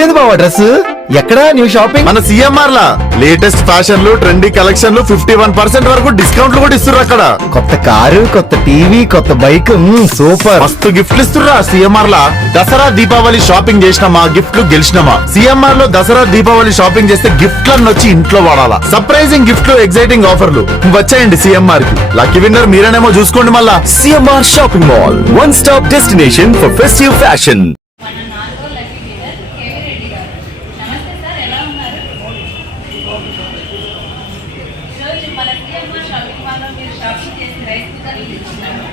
అయిపోయింది బావ డ్రెస్ ఎక్కడా? New shopping? మన సిఎంఆర్ లా లేటెస్ట్ ఫ్యాషన్లు ట్రెండీ కలెక్షన్లు ఫిఫ్టీ వన్ పర్సెంట్ వరకు డిస్కౌంట్లు కూడా ఇస్తున్నారు అక్కడ. కొత్త కారు కొత్త టీవీ కొత్త బైక్ సూపర్. మస్తు గిఫ్ట్లు ఇస్తుర్రా సిఎంఆర్ లా దసరా దీపావళి షాపింగ్ చేసినామా? గిఫ్ట్లు గెలిచినామా? సిఎంఆర్లో దసరా దీపావళి షాపింగ్ చేస్తే గిఫ్ట్లను వచ్చి ఇంట్లో వాడాలా. సర్ప్రైజింగ్ గిఫ్ట్లు ఎగ్జైటింగ్ ఆఫర్లు. వచ్చాయండి సిఎంఆర్కి లక్కీ విన్నర్ మీరేనేమో చూసుకోండి మళ్ళా. CMR shopping mall. One stop destination for festive fashion మన నాలుగో లక్కీ లీడర్ కేవీ రెడ్డి గారు నమస్తే సార్ ఎలా ఉన్నారు ఈరోజు మన సీఎంఆర్ షాపింగ్ మాల్లో మీరు షాపింగ్ చేసి రైస్ కుక్కర్లు తీసుకున్నాను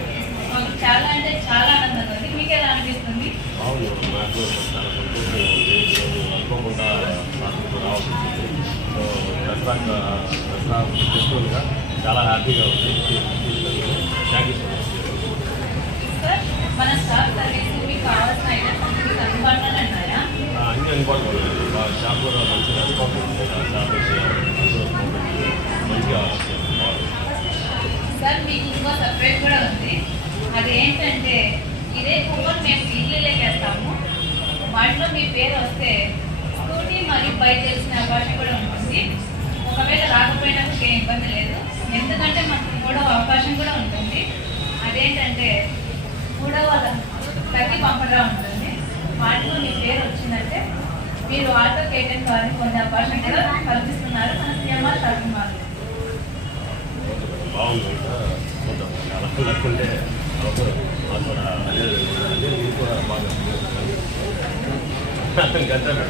మాకు చాలా అంటే చాలా ఆనందంగా ఉంది మీకు ఎలా అనిపిస్తుంది అవును నాకు చాలా సంతోషంగా ఉంది అనుకోకుండా నాకు సో దసరా దసరా ఫెస్టివల్గా చాలా హ్యాపీగా ఉంది thank you so much sir మన స్టాఫ్ సర్వీస్ మీకు కావాల్సిన ఉన్నాయా అన్ని అందుబాటులో ఉన్నాయి. మా షాప్ కూడా మంచిగా అందుబాటులో ఉంది. అది ఏంటంటే ఇదే కూపన్ మేము ఇల్లులోకి వేస్తాము వాటిలో మీ పేరు వస్తే స్కూటీ మరియు బైక్ తెలిసిన అవకాశం కూడా ఉంటుంది. ఒకవేళ రాకపోయినా ఏ ఏం ఇబ్బంది లేదు. ఎందుకంటే మనకు మూడవ అవకాశం కూడా ఉంటుంది. అదేంటంటే మూడవ ప్రతి పంపగా ఉంటుంది. వాటిలో మీ పేరు వచ్చిందంటే మీరు ఆటో కేటన్ వారిని కొన్ని అవకాశం కూడా కల్పిస్తున్నారు. మన సీఎంఆర్ షాపింగ్ మాల్ బాగుంది ఇంకా చూద్దాం